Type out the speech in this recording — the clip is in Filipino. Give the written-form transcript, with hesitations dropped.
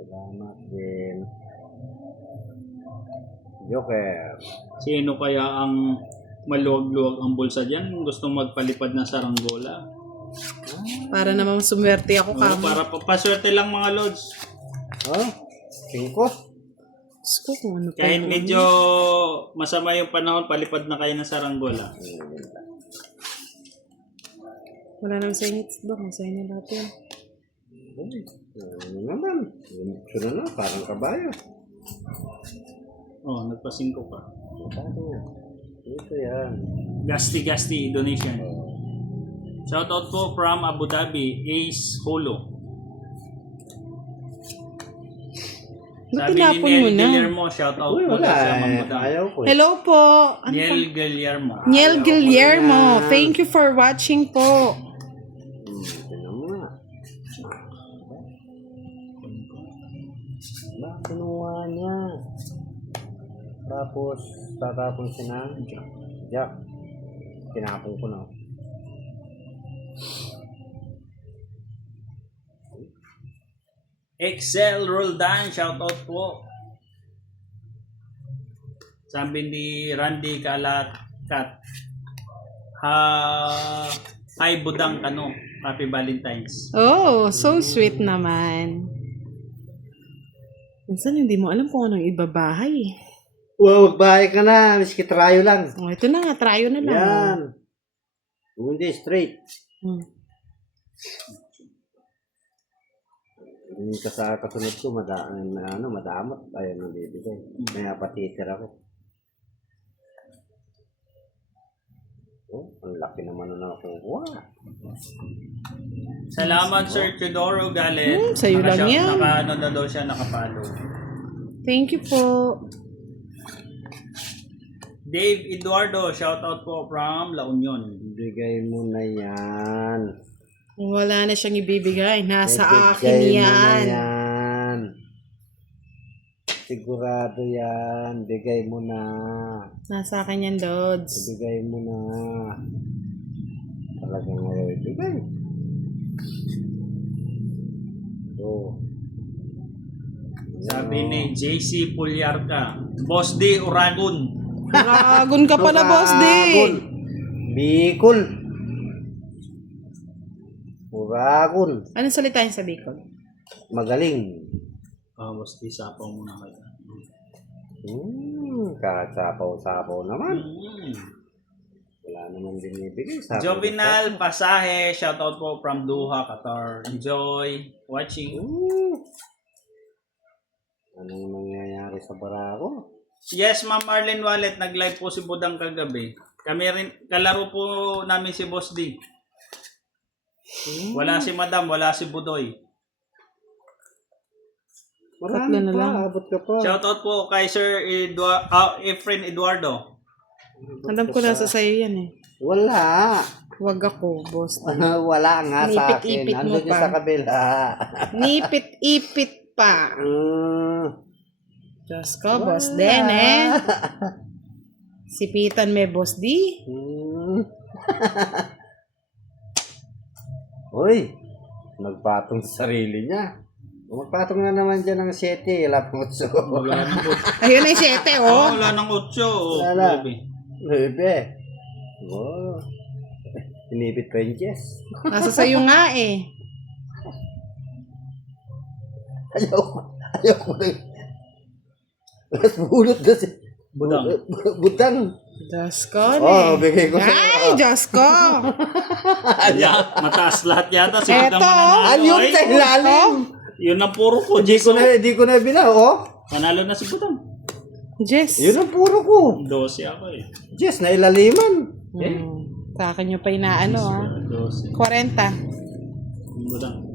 Salamat din. Joker. Sino kaya ang maluwag-luwag ang bulsa dyan? Gusto magpalipad ng saranggola. Para namang sumwerte ako Oo, kamo. para papaswerte lang mga lods. Oh, 5. Diyos ko, kung ano pa Kahit yun. medyo masama yung panahon, palipad na kayo ng saranggola. Wala nang singits doon. Masaya na lahat yan. Ano naman? Gusto na parang kabayo. Oh, nagpasingko pa. Ito yan. Gasti donation. Shoutout po from Abu Dhabi, Ace Holo. Ba't Sabi ni tinapon Niel mo na? Guillermo, shoutout Uy, po wala sa eh. Mambuda. Ayaw ko eh. Hello po. Ano pa? Niel Guillermo. Niel Guillermo. na. Thank you for watching po. Tignan mo nga. Ba, kinuha niya. Tapos, tatapon siya ng Jack. Tinapon ko na. Excel Roldan, shoutout po. Sabi ni Randy Kalatkat. Hi Budang Kano. Happy Valentine's. Oh, so sweet naman. Minsan hindi mo alam kung anong ibabahay. Wow, magbahay ka na. Miski trayo lang. Oh, ito na nga, tryo na lang. Yan. Kung hindi, straight. Hmm. Hindi ka sa kasunod ko, madamot. Ayaw nang bibigay. Kaya patitir ako. Oh, ang laki naman na nakuha. Salamat Sir Teodoro Galet. Sa'yo lang yan. Naka-ano na daw siya, nakapalo. Thank you po. Dave Eduardo, shoutout po from La Union. Bigay mo na yan. Wala na siyang ibibigay. Nasa Bigay akin mo na yan. yan. Sigurado yan. Bigay mo na. Nasa akin yan, Lods. Bigay mo na. Talagang ayaw ibigay. So, Sabi ni JC Pulyarca, Boss D Uragon. Dragon ka pala, Boss D. Bicol. Uragon. Anong salita yung sa Bicol? Magaling. Boss D, sapaw muna kayo. Kasapaw-sapaw naman. Wala naman binibigay. Jovinal Pasahe, shoutout po from Doha, Qatar. Enjoy watching. Anong nangyayari sa Barako? Yes, Ma'am Arlene Wallet, nag-live po si Budang kagabi. Kami rin, kalaro po namin si Boss D. Wala si Madam, wala si Budoy. Marami Tatlo na pa, lang. abot ka pa. Shoutout po kay Sir Efren Eduardo. Alam ko nasa sa'yo yan eh. Wala. Huwag ako, Boss D. Wala nga sa akin. Nipit-ipit mo Andun yung pa. sa kabila. Nipit-ipit pa. Diyos ko, Boss D, eh. Sipitan may Boss D. Uy, nagpatong sa sarili niya. Magpatong na naman dyan ng 7, lapotso. Wala nang 8. Ayun ay 7, oh. Wala nang 8. Wala. 9. Oh. Pinipit pa yung chess. Nasa sa'yo nga eh. Ayaw ko na. Mas bulot na si Budang. Budang. Diyos ko, Oh, bigay ko sa Ay, Diyos ko. Mataas lahat yata. Si Eto. Budang mananalo. Ayun Ay, sa ilalim. yun ang puro ko. Di ko na bila, oh. Panalo na si Budang. Jess. Yun ang puro ko. 12 ako eh. Jess, na ilaliman. Sa akin nyo pa inaano, ha. 12. 40. Budang.